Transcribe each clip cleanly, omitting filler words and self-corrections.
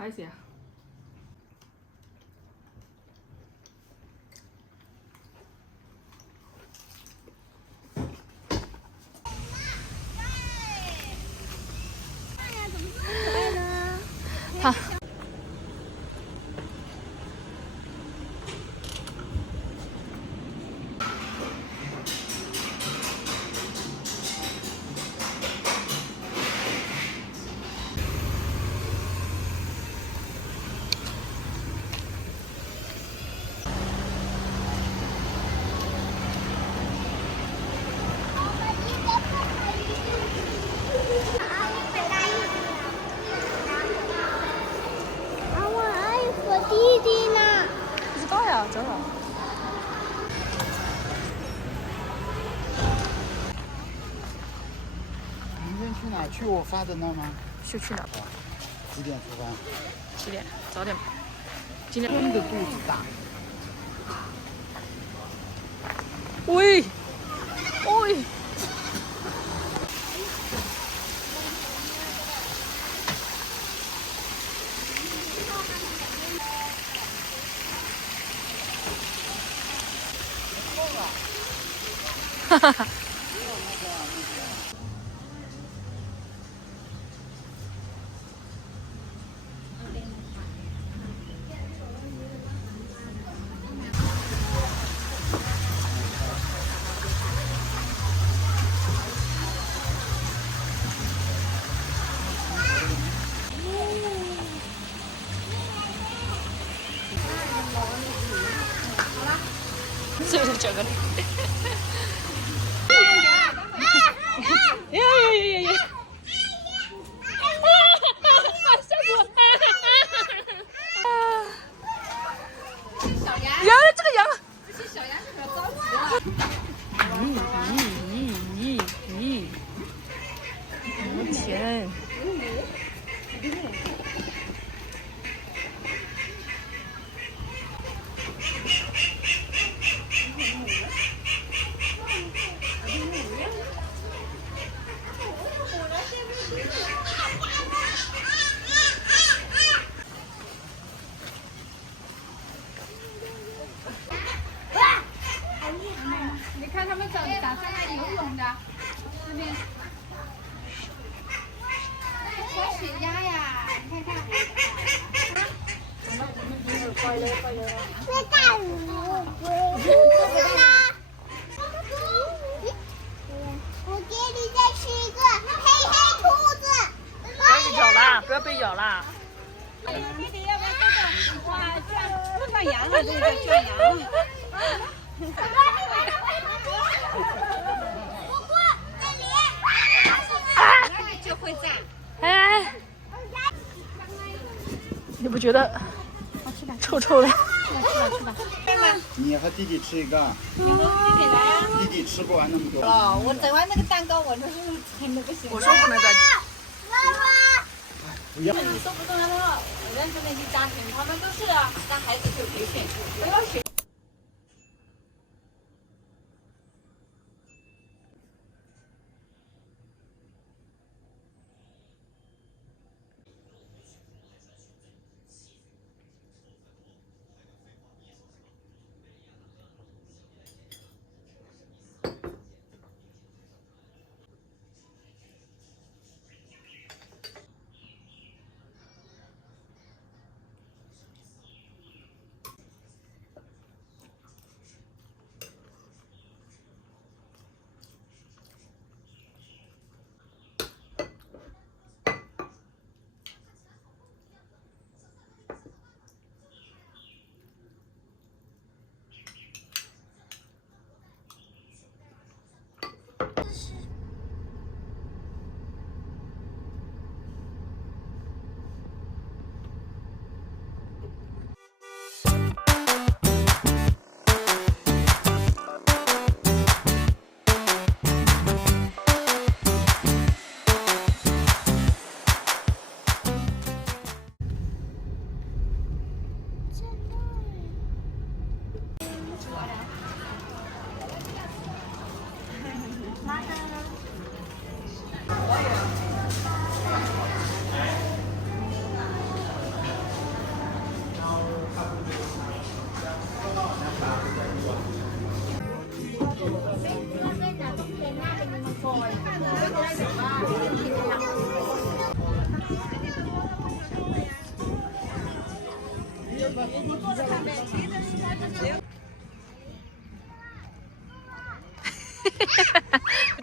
spicy 啊。好。弟弟呢？不知道呀，走了。明天去哪？去我发的那吗？就去哪？几点出发7点，早点吧。今天真的肚子大。喂，喂。哈哈哈。是不是这个？呀！笑死我！呀，这个羊。这些小羊是可着急了。我的天！你看他们打算来游泳的，这边高血压呀，你看看。那大鱼，兔子呢？我给你再吃一个黑黑兔子。不要被咬啦！不要被咬啦！弟弟要不要这个？哇，放羊了，这个叫羊了。就会这样。哎，你不觉得臭臭的？吃吧。你和弟弟吃一个。你和弟弟来啊。弟弟吃不完那么多。哦，我整完那个蛋糕，我就是真的不行。我说不能再。不要。你说不动的话，我认识那些家庭，他们都是让孩子去培训，不要学。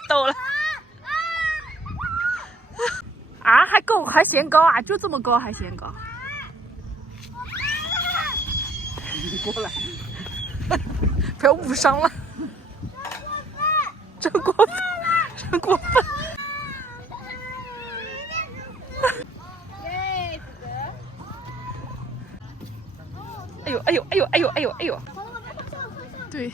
逗了。啊，还高还嫌高啊？就这么高还嫌高？你过来。不要误伤了。真过分，真过分。哎呦哎呦哎呦哎呦哎呦哎呦！对。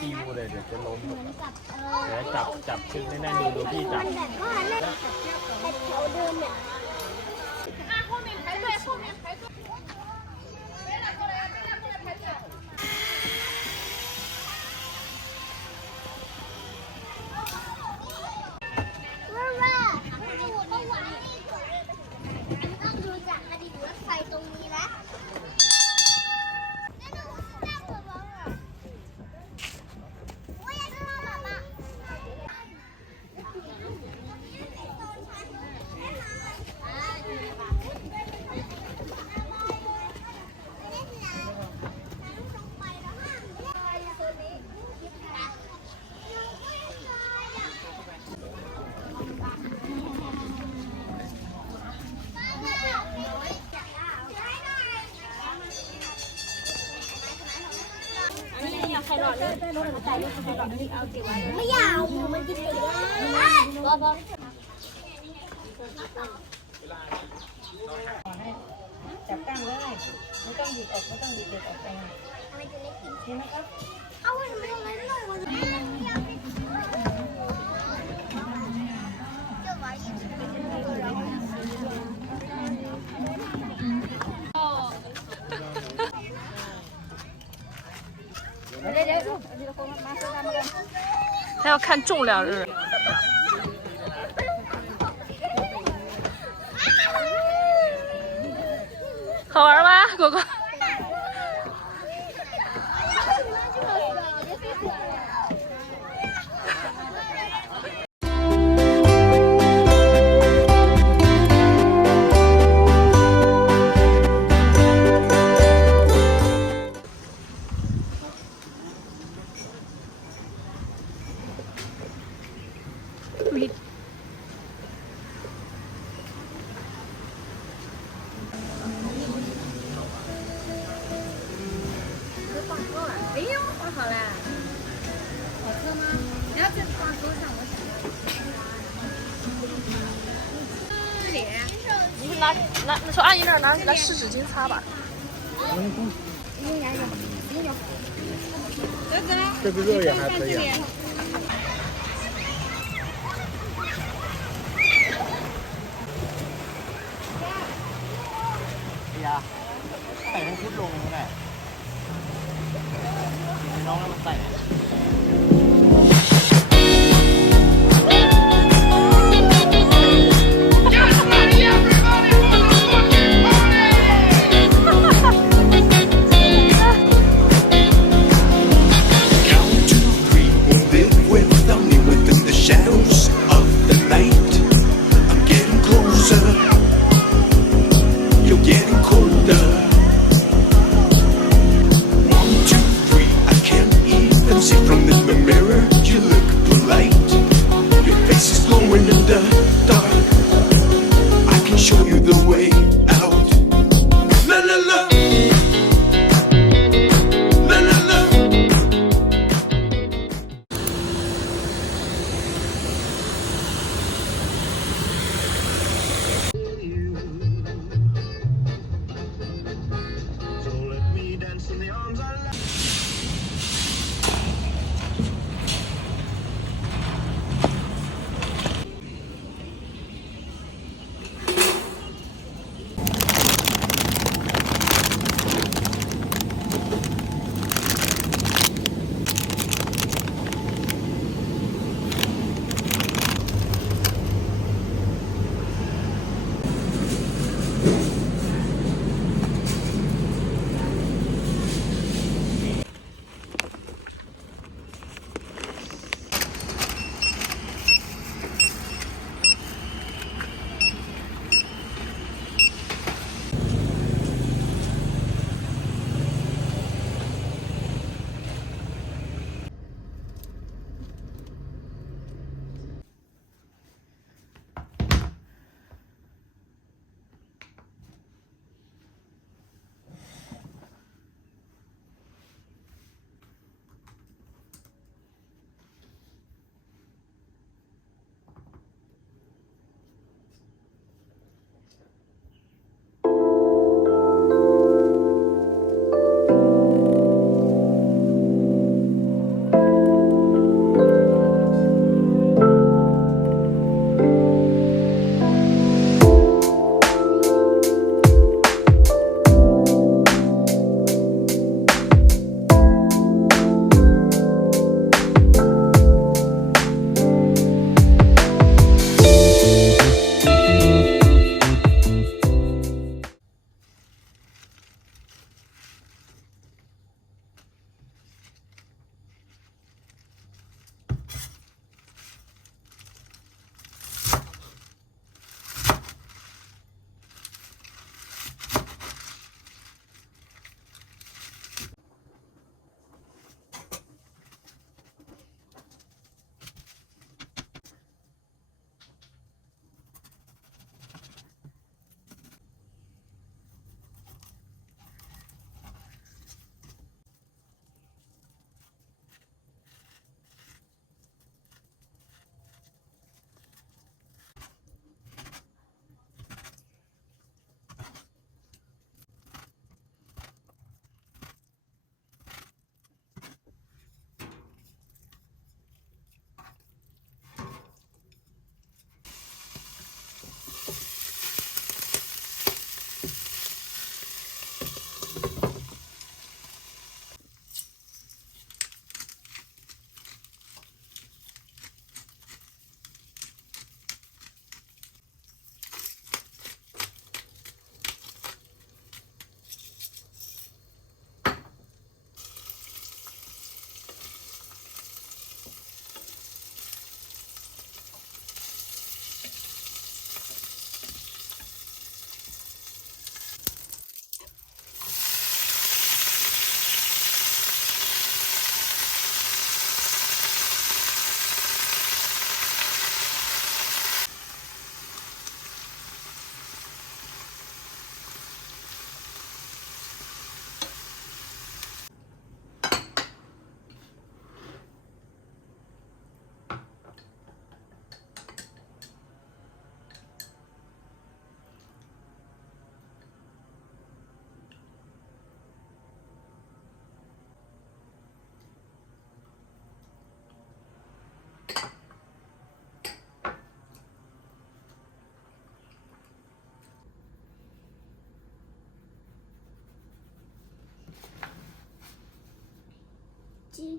ฟิวเลยเดี๋ยวจะล้มเดี๋ยวจับชึ้งแน่นๆดูพี่จับ 后面排队，后面排队。没了，过来，过来，过来排队。喂喂，我都玩了一会儿，你ต้องดูจากอดีตรถไฟตรงนี้นะ我也是妈妈。ไม่อยากมันกินไปแล้วพอจับตั้งเลยไม่ต้องหยิบออกไม่ต้องหยิบออกไปมันจะเล็กจริงนะครับเอาไว้ไม่ต้องไว้ไม่ต้องไว้这玩意他要看重量日。好玩吗，果果？哎呦，放好了，好吃吗？你要再放桌上，我想。脸。你去拿去阿姨那儿拿湿纸巾擦吧。这个肉也还可以。哎呀，ใส่ทั้งชุดลงเลยแหละน้องแล้วมันใส่ Count to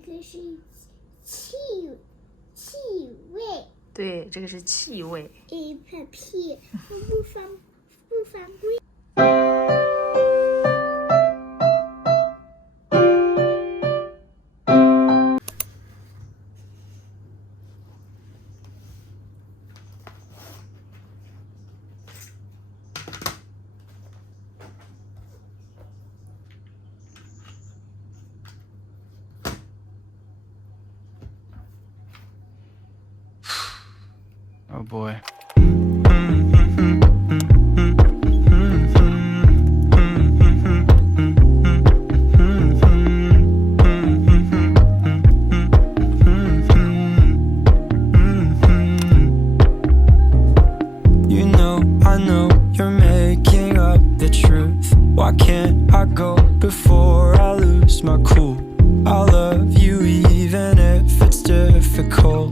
个是气味。对，这个是气味。屁，不方规。Oh boy. You know, I know you're making up the truth. Why can't I go before I lose my cool? I'll love you even if it's difficult.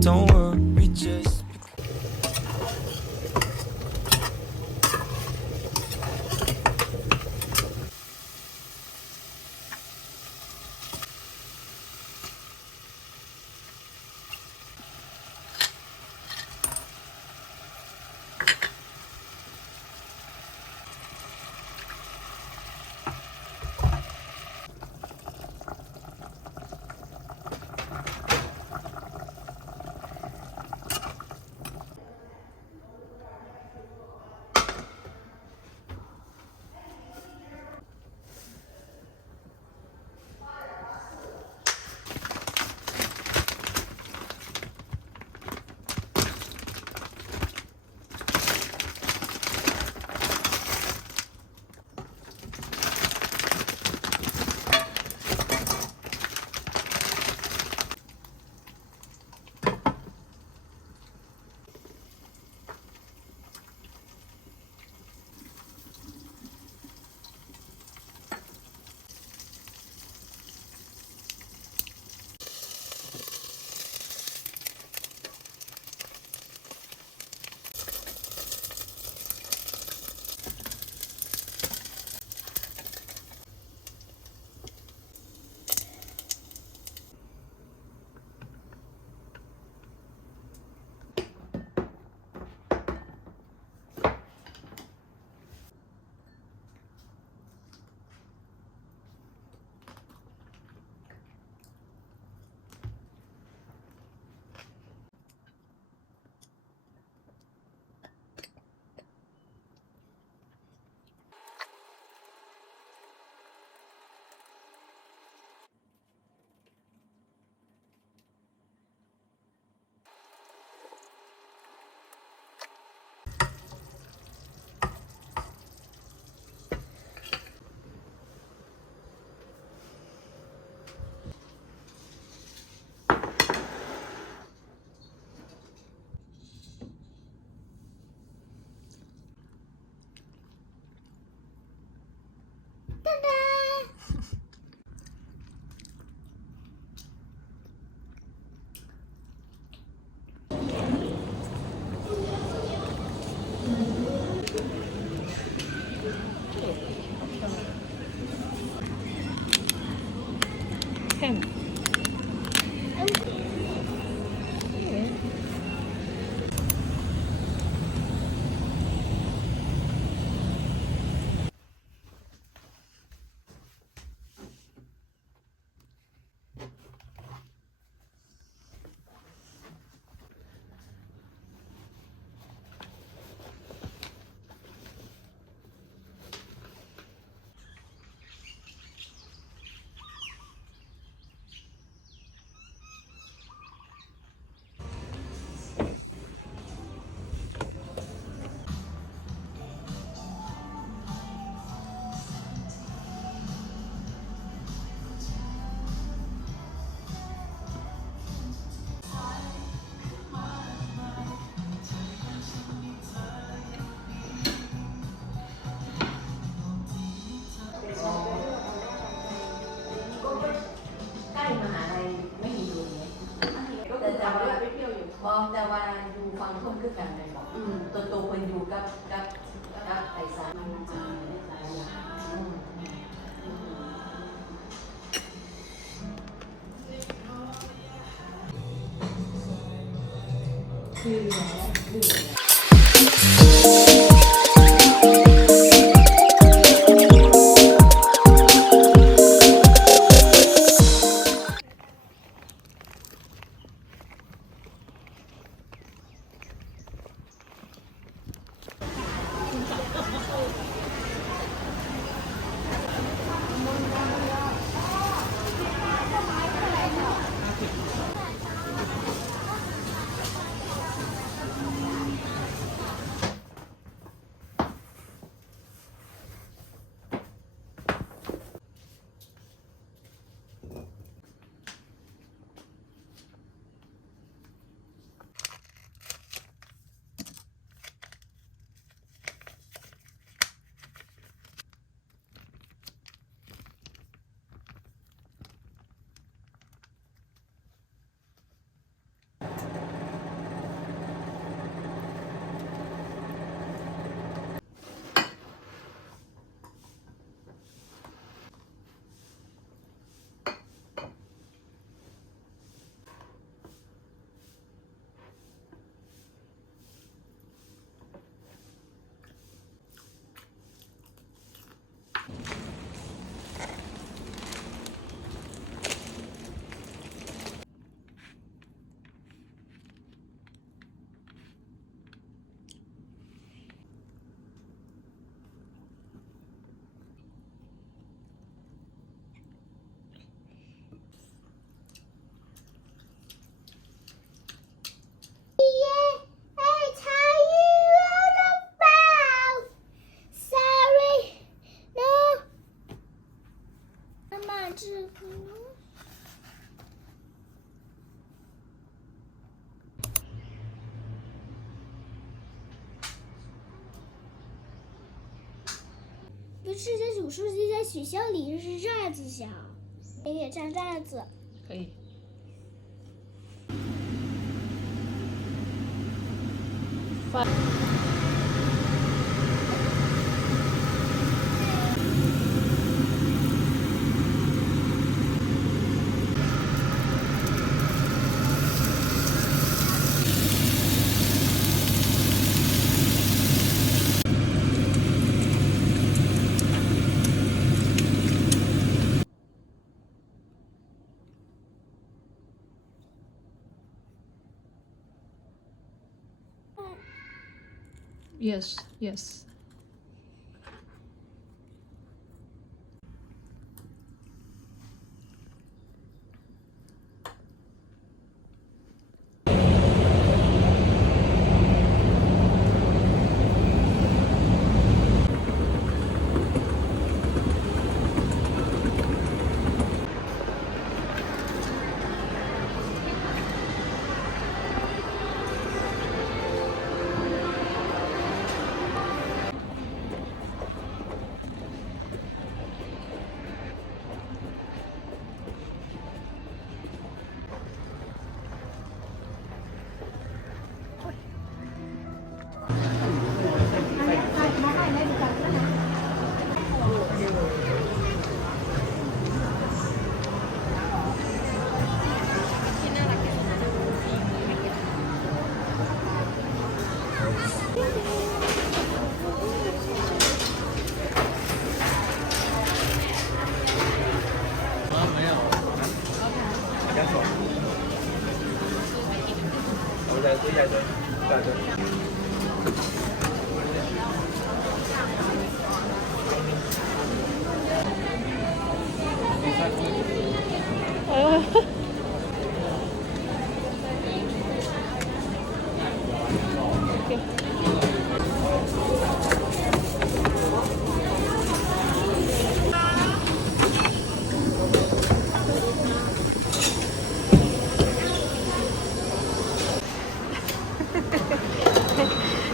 Don't worry, justแต่ว่าอยู่ฟังคนคือกันเลยบอกตัวคนอยู่กับไอ้สามี不是，这主书记在学校里是这样子想，也站这样子。可以。Yes, yes.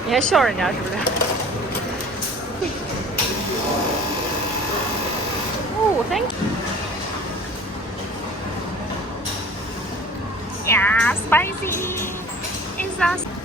你还笑人家是不是？哦，thank you. Yeah, spicy. Is that?